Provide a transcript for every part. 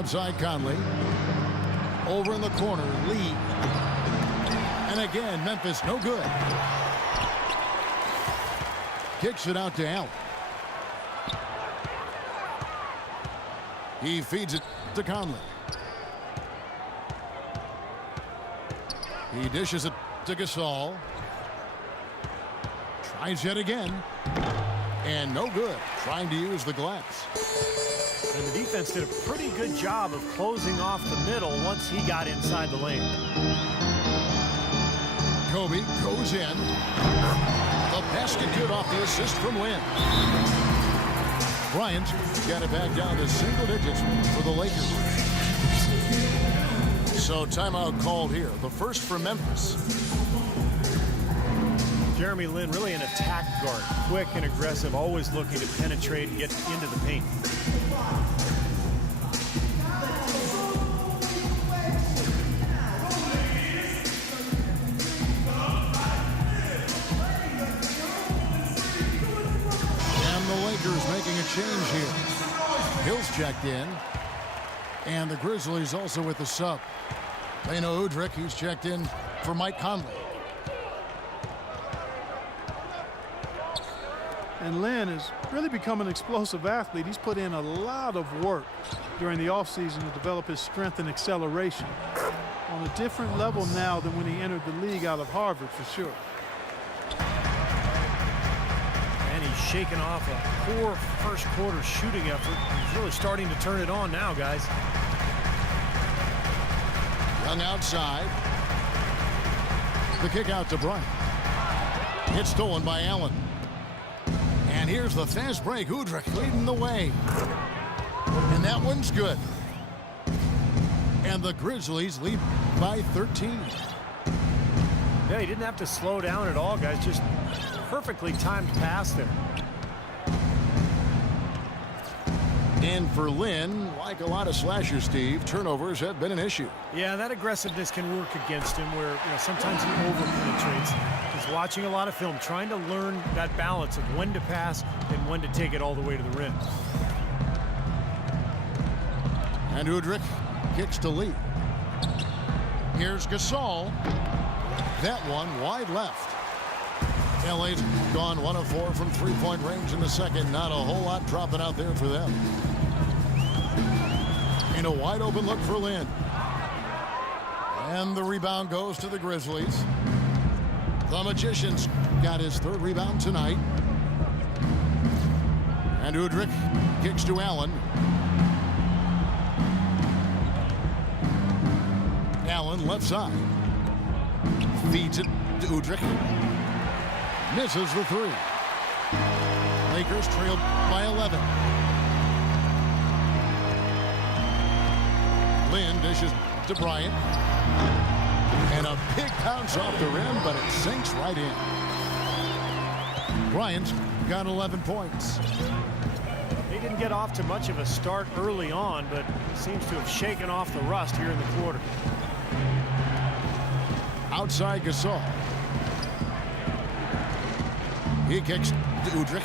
Outside Conley. Over in the corner, Lee. And again, Memphis no good. Kicks it out to Allen. He feeds it to Conley. He dishes it to Gasol. Tries yet again. And no good. Trying to use the glass. And the defense did a pretty good job of closing off the middle once he got inside the lane. Kobe goes in. The basket good off the assist from Lynn. Bryant got it back down to single digits for the Lakers. So timeout called here. The first for Memphis. Jeremy Lin really an attack guard. Quick and aggressive, always looking to penetrate and get into the paint. Making a change here. Hill's checked in. And the Grizzlies also with the sub. Leno Udrich, he's checked in for Mike Conley. And Lynn has really become an explosive athlete. He's put in a lot of work during the offseason to develop his strength and acceleration. On a different level now than when he entered the league out of Harvard, for sure. Shaking off a poor first quarter shooting effort. He's really starting to turn it on now, guys. Young outside. The kick out to Bryant. It's stolen by Allen. And here's the fast break. Udrich leading the way. And that one's good. And the Grizzlies lead by 13. Yeah, he didn't have to slow down at all, guys. Just perfectly timed pass there. And for Lynn, like a lot of slashers, Steve, turnovers have been an issue. Yeah, that aggressiveness can work against him where, sometimes he over-penetrates. He's watching a lot of film, trying to learn that balance of when to pass and when to take it all the way to the rim. And Udrich kicks to Lee. Here's Gasol. That one wide left. LA's gone 1 of 4 from three-point range in the second. Not a whole lot dropping out there for them. And a wide open look for Lynn. And the rebound goes to the Grizzlies. The Magicians got his third rebound tonight. And Udrich kicks to Allen. Allen left side. Feeds it to Udrich. Misses the three. Lakers trailed by 11. Lynn dishes to Bryant. And a big bounce off the rim, but it sinks right in. Bryant's got 11 points. He didn't get off to much of a start early on, but seems to have shaken off the rust here in the quarter. Outside Gasol. He kicks to Udrich.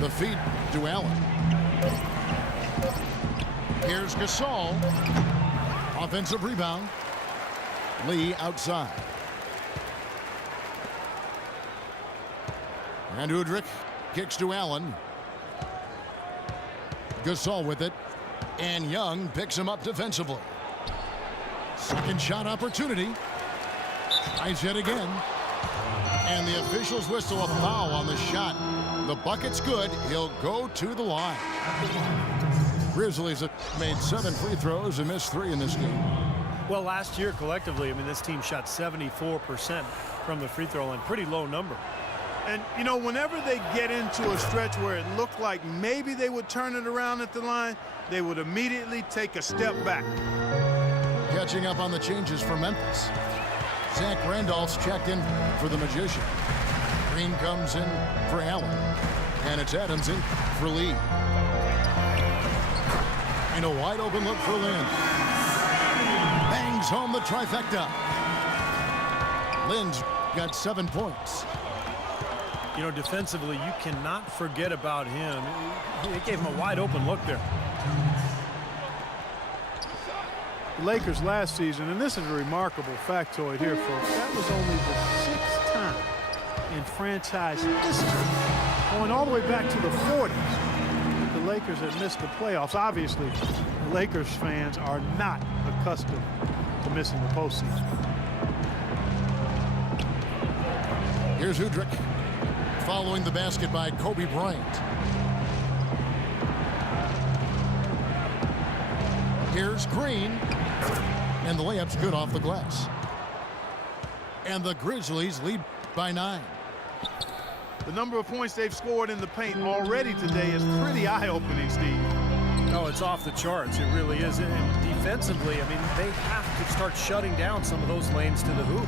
The feed to Allen. Here's Gasol. Offensive rebound. Lee outside. And Udrich kicks to Allen. Gasol with it. And Young picks him up defensively. Second shot opportunity. Tries yet again. And the officials whistle a foul on the shot. The bucket's good. He'll go to the line. Grizzlies have made 7 free throws and missed 3 in this game. Well, last year collectively, this team shot 74% from the free throw line. Pretty low number. And, whenever they get into a stretch where it looked like maybe they would turn it around at the line, they would immediately take a step back. Catching up on the changes for Memphis. Zach Randolph's checked in for the Magician. Green comes in for Allen. And it's Adams in for Lee. And a wide open look for Lynn. Bangs home the trifecta. Lynn's got 7 points. Defensively, you cannot forget about him. He gave him a wide open look there. The Lakers last season, and this is a remarkable factoid here, folks, that was only the 6th time in franchise history, going all the way back to the 40s, that the Lakers had missed the playoffs. Obviously, the Lakers fans are not accustomed to missing the postseason. Here's Udrich following the basket by Kobe Bryant. Here's Green, and the layup's good off the glass. And the Grizzlies lead by 9. The number of points they've scored in the paint already today is pretty eye-opening, Steve. No, it's off the charts. It really is. And defensively, I mean, they have to start shutting down some of those lanes to the hoop.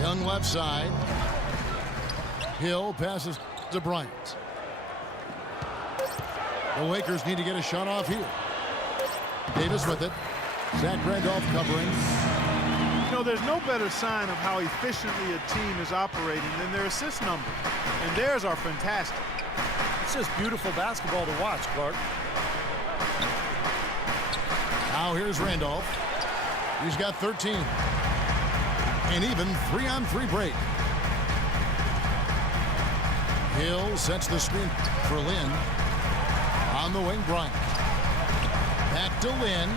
Young left side. Hill passes to Bryant. The Lakers need to get a shot off here. Davis with it. Zach Randolph covering. You know, there's no better sign of how efficiently a team is operating than their assist numbers. And theirs are fantastic. It's just beautiful basketball to watch, Clark. Now here's Randolph. He's got 13. And even 3-on-3 break. Hill sets the screen for Lynn. On the wing, Bryant. Back to Lynn.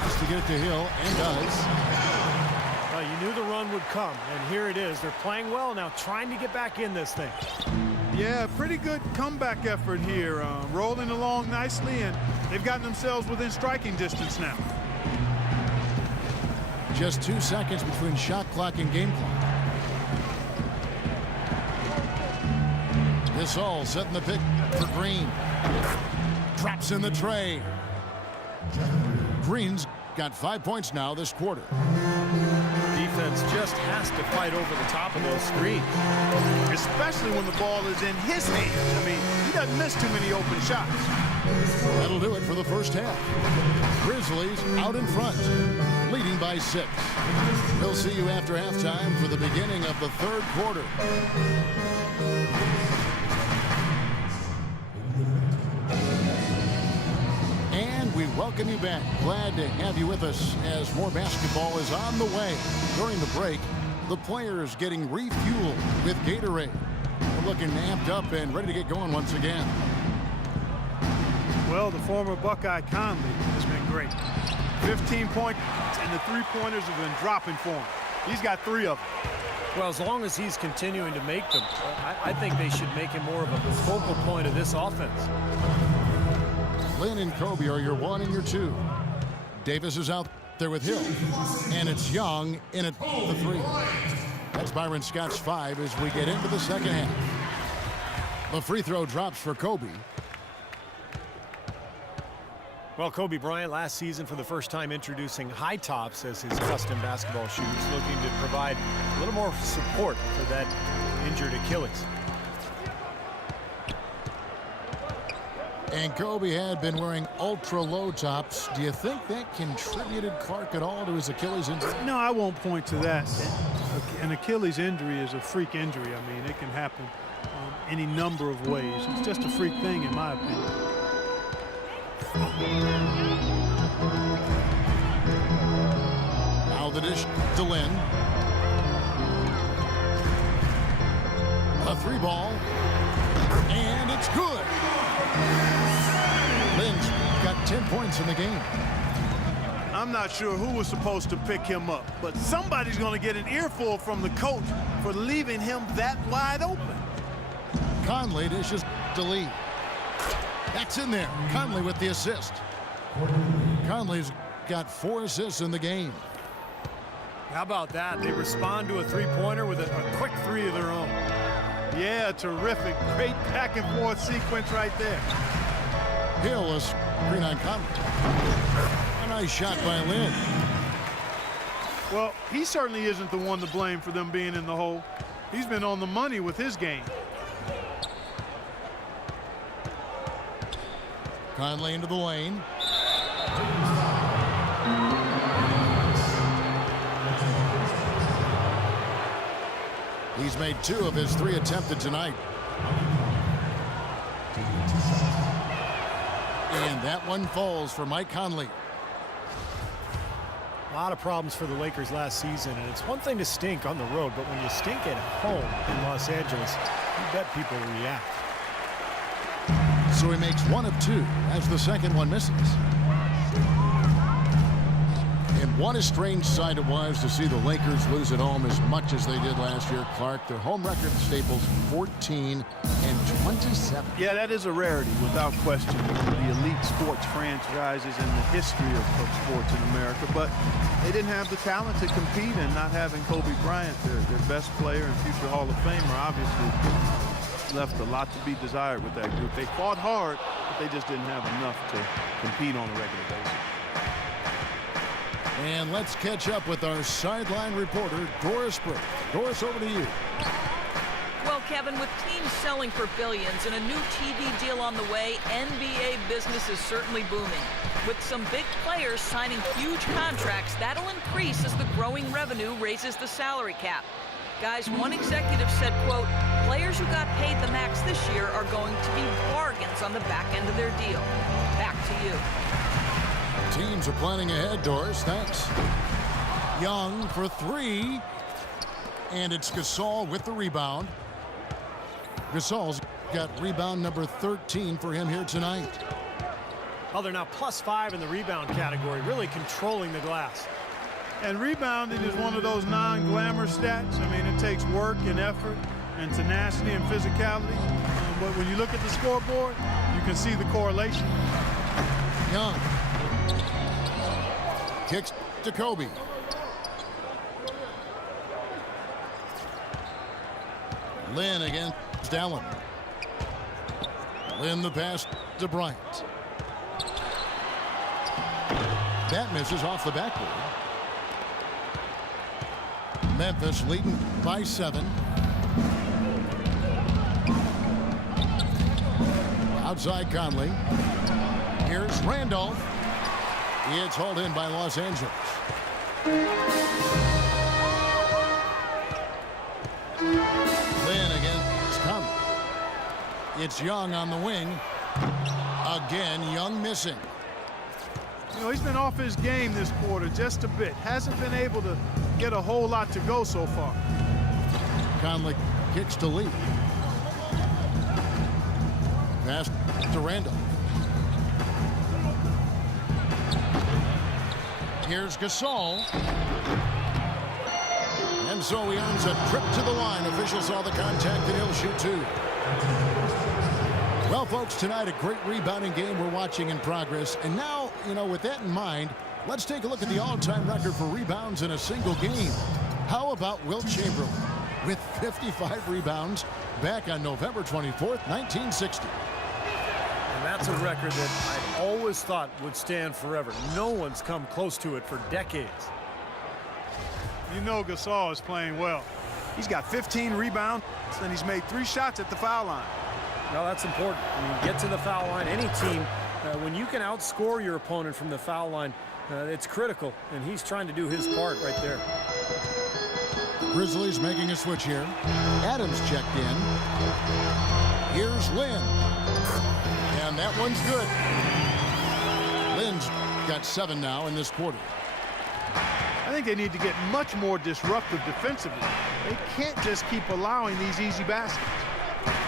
Wants to get it to Hill, and does. Well, you knew the run would come, and here it is. They're playing well now, trying to get back in this thing. Yeah, pretty good comeback effort here. Rolling along nicely, and they've gotten themselves within striking distance now. Just 2 seconds between shot clock and game clock. Gasol setting the pick for Green. Drops in the tray. Green's got 5 points now this quarter. Defense just has to fight over the top of those screens. Especially when the ball is in his hands. I mean, he doesn't miss too many open shots. That'll do it for the first half. Grizzlies out in front, leading by 6. We'll see you after halftime for the beginning of the third quarter. And we welcome you back. Glad to have you with us as more basketball is on the way. During the break, the players getting refueled with Gatorade. We're looking amped up and ready to get going once again. Well, the former Buckeye Conley has been great. 15 points, and the three-pointers have been dropping for him. He's got 3 of them. Well, as long as he's continuing to make them, I think they should make him more of a focal point of this offense. Lynn and Kobe are your 1 and your 2. Davis is out there with Hill. And it's Young in at the 3. That's Byron Scott's 5 as we get into the second half. The free throw drops for Kobe. Well, Kobe Bryant last season for the first time introducing high tops as his custom basketball shoes, looking to provide a little more support for that injured Achilles. And Kobe had been wearing ultra low tops. Do you think that contributed, Clark, at all to his Achilles injury? No, I won't point to that. An Achilles injury is a freak injury. I mean, it can happen any number of ways. It's just a freak thing, in my opinion. Now the dish to Lynn. A 3-ball. And it's good. Lynn's got 10 points in the game. I'm not sure who was supposed to pick him up, but somebody's going to get an earful from the coach for leaving him that wide open. Conley dishes to Lee. That's in there. Conley with the assist. Conley's got 4 assists in the game. How about that? They respond to a three-pointer with a quick 3 of their own. Yeah, terrific. Great back-and-forth sequence right there. Hill is screen on Conley. A nice shot by Lynn. Well, he certainly isn't the one to blame for them being in the hole. He's been on the money with his game. Conley into the lane. He's made 2 of his 3 attempted tonight. And that one falls for Mike Conley. A lot of problems for the Lakers last season, and it's one thing to stink on the road, but when you stink at home in Los Angeles, you bet people react. So he makes 1 of 2 as the second one misses. And what a strange sight it was to see the Lakers lose at home as much as they did last year, Clark. Their home record at Staples, 14-27. Yeah, that is a rarity, without question. The elite sports franchises in the history of sports in America. But they didn't have the talent to compete, and not having Kobe Bryant, their best player and future Hall of Famer, obviously left a lot to be desired with that group. They fought hard, but they just didn't have enough to compete on a regular basis. And let's catch up with our sideline reporter, Doris Burke. Doris, over to you. Well, Kevin, with teams selling for billions and a new TV deal on the way, NBA business is certainly booming. With some big players signing huge contracts, that'll increase as the growing revenue raises the salary cap. Guys, one executive said, quote, players who got paid the max this year are going to be bargains on the back end of their deal. Back to you. Teams are planning ahead, Doris. Thanks. Young for 3. And it's Gasol with the rebound. Gasol's got rebound number 13 for him here tonight. Well, they're now +5 in the rebound category, really controlling the glass. And rebounding is one of those non-glamour stats. I mean, it takes work and effort and tenacity and physicality. But when you look at the scoreboard, you can see the correlation. Young. Kicks to Kobe. Lynn against Allen. Lynn the pass to Bryant. That misses off the backboard. Memphis leading by 7. Outside Conley. Here's Randolph. It's hauled in by Los Angeles. Lynn against Conley. It's Young on the wing. Again, Young missing. You know, he's been off his game this quarter just a bit. Hasn't been able to get a whole lot to go so far. Conley kicks to Lee. Pass to Randall. Here's Gasol. And so he earns a trip to the line. Officials saw the contact and he'll shoot 2. Well, folks, tonight a great rebounding game we're watching in progress. And now, you know, with that in mind, let's take a look at the all-time record for rebounds in a single game. How about Wilt Chamberlain with 55 rebounds back on November 24th, 1960. And that's a record that I always thought would stand forever. No one's come close to it for decades. You know Gasol is playing well. He's got 15 rebounds, and he's made 3 shots at the foul line. Well, that's important. When you get to the foul line, any team, when you can outscore your opponent from the foul line, it's critical, and he's trying to do his part right there. Grizzlies making a switch here. Adams checked in. Here's Lynn. And that one's good. Lynn's got 7 now in this quarter. I think they need to get much more disruptive defensively. They can't just keep allowing these easy baskets.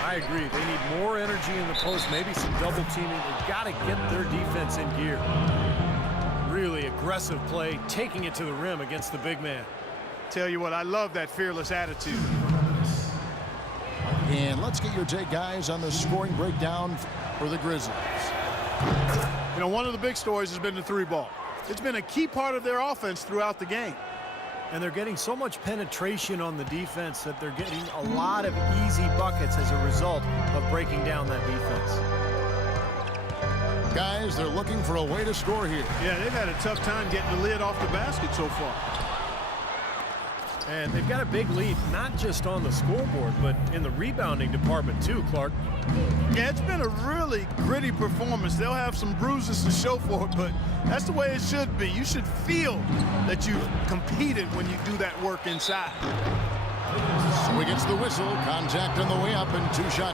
I agree. They need more energy in the post, maybe some double teaming. They've got to get their defense in gear. Really aggressive play, taking it to the rim against the big man. Tell you what, I love that fearless attitude. And let's get your take, guys, on the scoring breakdown for the Grizzlies. You know, one of the big stories has been the 3-ball. It's been a key part of their offense throughout the game. And they're getting so much penetration on the defense that they're getting a lot of easy buckets as a result of breaking down that defense. Guys, they're looking for a way to score here. Yeah, they've had a tough time getting the lid off the basket so far. And they've got a big lead, not just on the scoreboard, but in the rebounding department too, Clark. Yeah, it's been a really gritty performance. They'll have some bruises to show for it, but that's the way it should be. You should feel that you've competed when you do that work inside. So he gets the whistle. Contact on the way up and 2 shots.